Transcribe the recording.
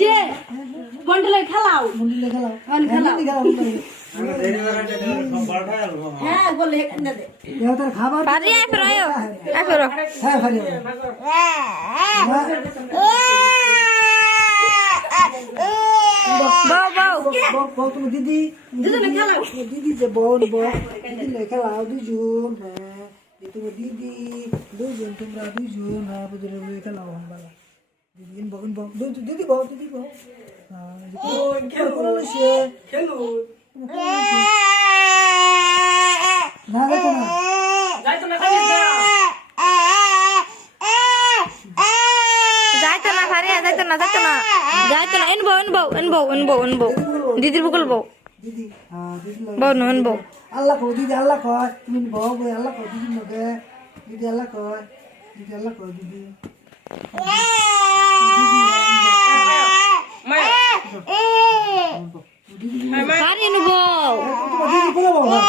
যে বন্ডলে খেলাও হ্যাঁ বলে এখানে দে খাবার পারি আয় ফেরো আয় ফেরো হ্যাঁ ভারি বউ বউ বউ তুমি দিদি দিদি যে বোন দিদি লে খেলাও দুজন হ্যাঁ তুমি দিদি দুজন তোমরা দুজন হ্যাঁ বুঝলে খেলাও বাবা দিদি বউ দিদি বউ খেলো খেলো না যাইতো না এনবো দিদির বুকল বউ দিদি হ্যাঁ দিদি বউ নো এনবো আল্লাহ কো দিদি আল্লাহ কয় তুমি বউ আল্লাহ কো দিদি নগে দিদি আল্লাহ কয় দিদি পারি এনবো দিদি বলো